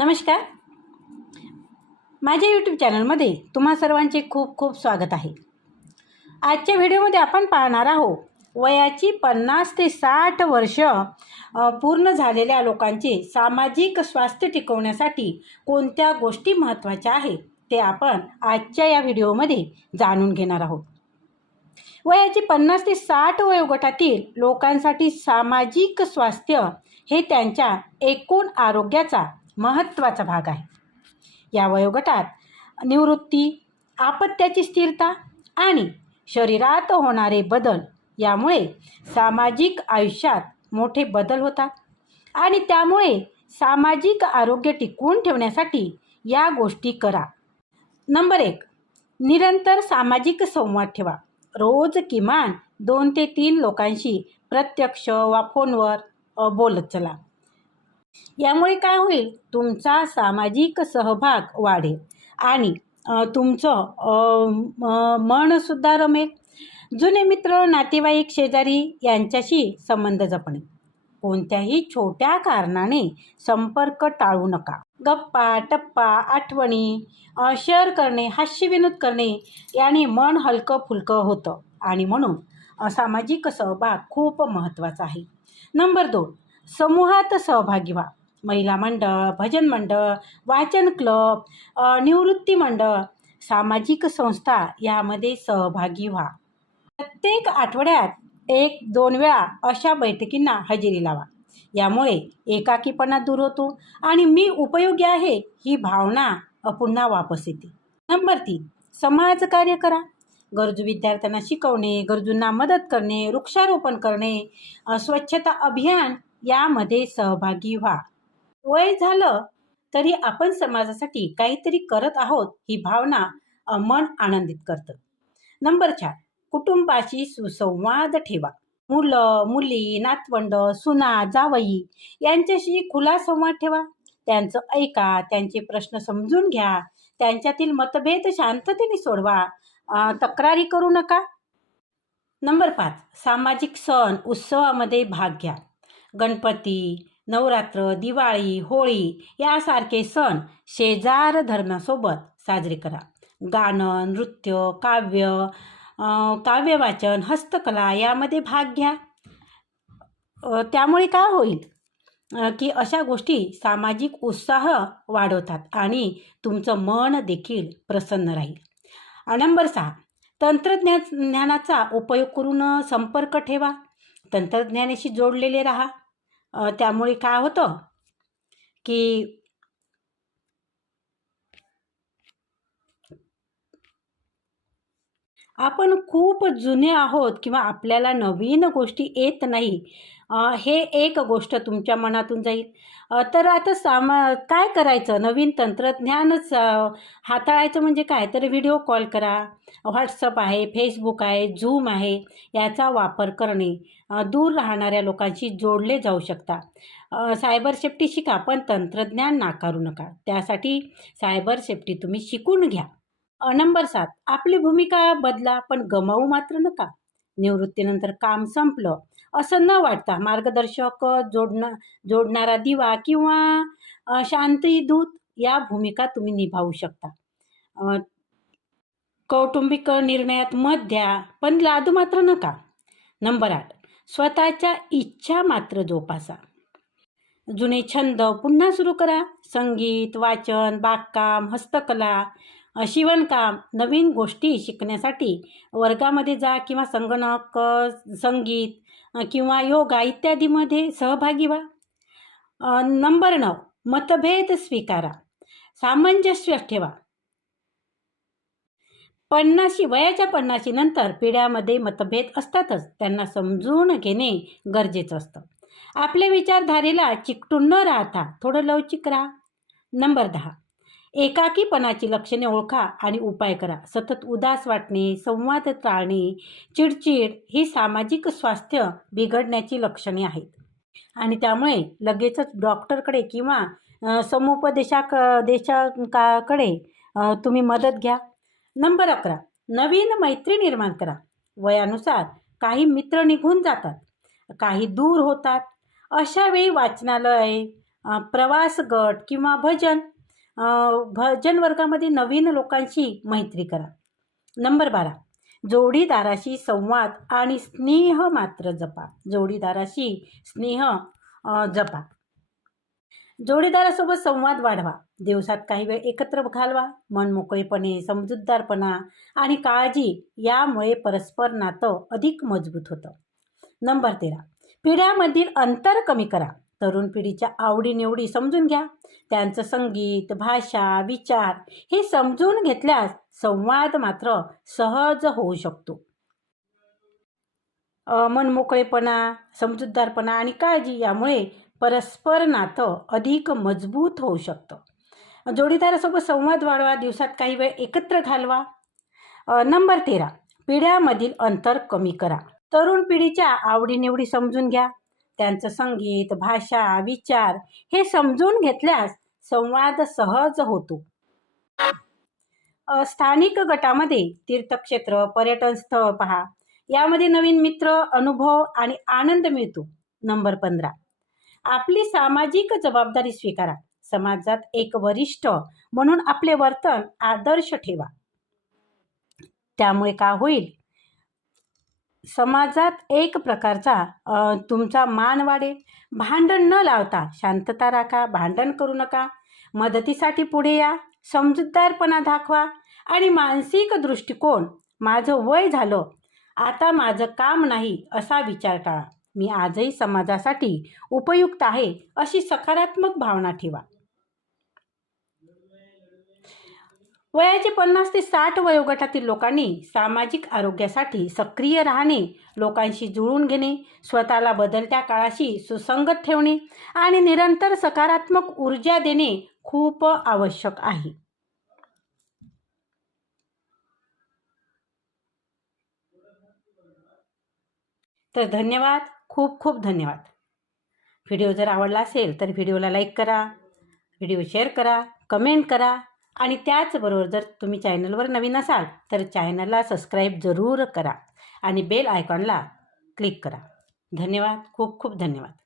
नमस्कार. माझ्या यूट्यूब चॅनलमध्ये तुम्हा सर्वांचे खूप खूप स्वागत आहे. आजच्या व्हिडिओमध्ये आपण पाहणार आहोत वयाची पन्नास ते साठ वर्ष पूर्ण झालेल्या लोकांचे सामाजिक स्वास्थ्य टिकवण्यासाठी कोणत्या गोष्टी महत्त्वाच्या आहेत ते आपण आजच्या या व्हिडिओमध्ये जाणून घेणार आहोत. वयाची पन्नास ते साठ वयोगटातील लोकांसाठी सामाजिक स्वास्थ्य हे त्यांच्या एकूण आरोग्याचा महत्त्वाचा भाग आहे. या वयोगटात निवृत्ती आपत्याची स्थिरता आणि शरीरात होणारे बदल यामुळे सामाजिक आयुष्यात मोठे बदल होतात आणि त्यामुळे सामाजिक आरोग्य टिकवून ठेवण्यासाठी या गोष्टी करा. नंबर एक निरंतर सामाजिक संवाद ठेवा. रोज किमान दोन ते तीन लोकांशी प्रत्यक्ष वा फोनवर अ, बोलत चला. यामुळे काय होईल? तुमचा सामाजिक सहभाग वाढेल. आणि तुमचं मनसुद्धा रमेल. जुने मित्र नातेवाईक शेजारी यांच्याशी संबंध जपणे. कोणत्याही छोट्या कारणाने संपर्क टाळू नका. गप्पा टप्पा आठवणी शेअर करणे हास्यविनोद करणे याने मन हलकं फुलकं होतं. आणि म्हणून सामाजिक सहभाग खूप महत्त्वाचा आहे. नंबर दोन समूहात सहभागी व्हा. महिला मंडळ भजन मंडळ वाचन क्लब निवृत्ती मंडळ सामाजिक संस्था यामध्ये सहभागी व्हा. प्रत्येक आठवड्यात एक दोन वेळा अशा बैठकींना हजेरी लावा. यामुळे एकाकीपणा दूर होतो आणि मी उपयोगी आहे ही भावना पुन्हा वापस येते. नंबर तीन समाजकार्य करा. गरजू विद्यार्थ्यांना शिकवणे गरजूंना मदत करणे वृक्षारोपण करणे स्वच्छता अभियान यामध्ये सहभागी व्हा. वय झालं तरी आपण समाजासाठी काहीतरी करत आहोत ही भावना मन आनंदित करतं. नंबर चार कुटुंबाशी सुसंवाद ठेवा. मुलं मुली नातवंड सुना जावई यांच्याशी खुला संवाद ठेवा. त्यांचं ऐका त्यांचे प्रश्न समजून घ्या. त्यांच्यातील मतभेद शांततेने सोडवा. तक्रारी करू नका. नंबर पाच सामाजिक सण उत्सवामध्ये भाग घ्या. गणपती नवरात्र दिवाळी होळी यासारखे सण शेजार धर्मासोबत साजरे करा. गाणं नृत्य काव्य काव्यवाचन हस्तकला यामध्ये भाग घ्या. त्यामुळे काय होईल? की अशा गोष्टी सामाजिक उत्साह वाढवतात आणि तुमचं मन देखील प्रसन्न राहील. अ, नंबर सहा. तंत्रज्ञान ज्ञानाचा उपयोग करून संपर्क ठेवा. तंत्रज्ञानाशी जोडलेले राहा. त्यामुळे काय होतं की आपण खूप जुने आहोत किंवा आपल्याला नवीन गोष्टी येत नाही हे एक गोष्ट तुमच्या मनातून जाईल. तर आता सामा काय करायचं? नवीन तंत्रज्ञानच हाताळायचं म्हणजे काय? तर व्हिडिओ कॉल करा. व्हॉट्सअप आहे फेसबुक आहे झूम आहे याचा वापर करणे. दूर राहणाऱ्या लोकांशी जोडले जाऊ शकता. सायबर सेफ्टी शिका पण तंत्रज्ञान नाकारू नका. त्यासाठी सायबर सेफ्टी तुम्ही शिकून घ्या. नंबर सात आपली भूमिका बदला पण गमावू मात्र नका. निवृत्तीनंतर काम संपलं. असं न वाटता मार्गदर्शक जोडणं जोडणारा दिवा किंवा शांती दूत या भूमिका तुम्ही निभावू शकता. कौटुंबिक निर्णयात मत द्या पण लादू मात्र नका. नंबर आठ स्वतःच्या इच्छा मात्र जोपासा. जुने छंद पुन्हा सुरू करा. संगीत वाचन बागकाम हस्तकला शिवणकाम नवीन गोष्टी शिकण्यासाठी वर्गामध्ये जा किंवा संगणक संगीत किंवा योगा इत्यादीमध्ये सहभागी व्हा. नंबर नऊ मतभेद स्वीकारा. सामंजस्य ठेवा. पन्नाशी वयाच्या पन्नाशी नंतर पिढ्यामध्ये मतभेद असतातच. त्यांना समजून घेणे गरजेचं असतं. आपल्या विचारधारेला चिकटून न राहता थोडं लवचिक राहा. नंबर दहा एकाकीपणाची लक्षणे ओळखा आणि उपाय करा. सतत उदास वाटणे संवाद टाळणे चिडचिड ही सामाजिक स्वास्थ्य बिघडण्याची लक्षणे आहेत. आणि त्यामुळे लगेचच डॉक्टरकडे किंवा समुपदेशाक देशाकाकडे तुम्ही मदत घ्या. नंबर अकरा. नवीन मैत्री निर्माण करा. वयानुसार काही मित्र निघून जातात. काही दूर होतात. अशा वेळी वाचनालय प्रवास गट किंवा भजन भजन वर्गामध्ये नवीन लोकांशी मैत्री करा. नंबर बारा. जोडीदाराशी संवाद आणि स्नेह मात्र जपा. जोडीदाराशी स्नेह जपा. जोडीदारासोबत संवाद वाढवा. दिवसात काही वेळ एकत्र घालवा. मन मोकळेपणे समजूतदारपणा आणि काळजी यामुळे परस्पर नातं अधिक मजबूत होतं. नंबर तेरा. पिढ्यामधील अंतर कमी करा. तरुण पिढीच्या आवडीनिवडी समजून घ्या. त्यांचं संगीत भाषा विचार हे समजून घेतल्यास संवाद मात्र सहज होऊ शकतो. मनमोकळेपणा समजूतदारपणा आणि काळजी यामुळे परस्पर नातं अधिक मजबूत होऊ शकतं. जोडीदारासोबत संवाद वाढवा दिवसात काही वेळ एकत्र घालवा. नंबर तेरा. पिढ्यामधील अंतर कमी करा. तरुण पिढीच्या आवडीनिवडी समजून घ्या. त्यांचं संगीत भाषा विचार हे समजून घेतल्यास संवाद सहज होतो. स्थानिक गटामध्ये तीर्थक्षेत्र पर्यटन स्थळ पहा. यामध्ये नवीन मित्र अनुभव आणि आनंद मिळतो. नंबर पंधरा. आपली सामाजिक जबाबदारी स्वीकारा. समाजात एक वरिष्ठ म्हणून आपले वर्तन आदर्श ठेवा. त्यामुळे का होईल? समाजात एक प्रकारचा तुमचा मान वाढेल. भांडण न लावता शांतता राखा भांडण करू नका. मदतीसाठी पुढे या. समजूतदारपणा दाखवा. आणि मानसिक दृष्टिकोन माझं वय झालं आता माझं काम नाही असा विचार टाळा. मी आजही समाजासाठी उपयुक्त आहे अशी सकारात्मक भावना ठेवा. वयाचे पन्नास ते साठ वयोगटातील लोकांनी सामाजिक आरोग्यासाठी सक्रिय राहणे लोकांशी जुळून घेणे स्वतःला बदलत्या काळाशी सुसंगत ठेवणे आणि निरंतर सकारात्मक ऊर्जा देणे खूप आवश्यक आहे. तर धन्यवाद खूप खूप धन्यवाद. व्हिडिओ जर आवडला असेल तर व्हिडिओला लाईक करा व्हिडिओ शेअर करा कमेंट करा. आणि त्याचबरोबर जर तुम्ही चॅनलवर नवीन असाल तर चॅनलला सबस्क्राईब जरूर करा आणि बेल आयकॉनला क्लिक करा. धन्यवाद. खूप खूप धन्यवाद.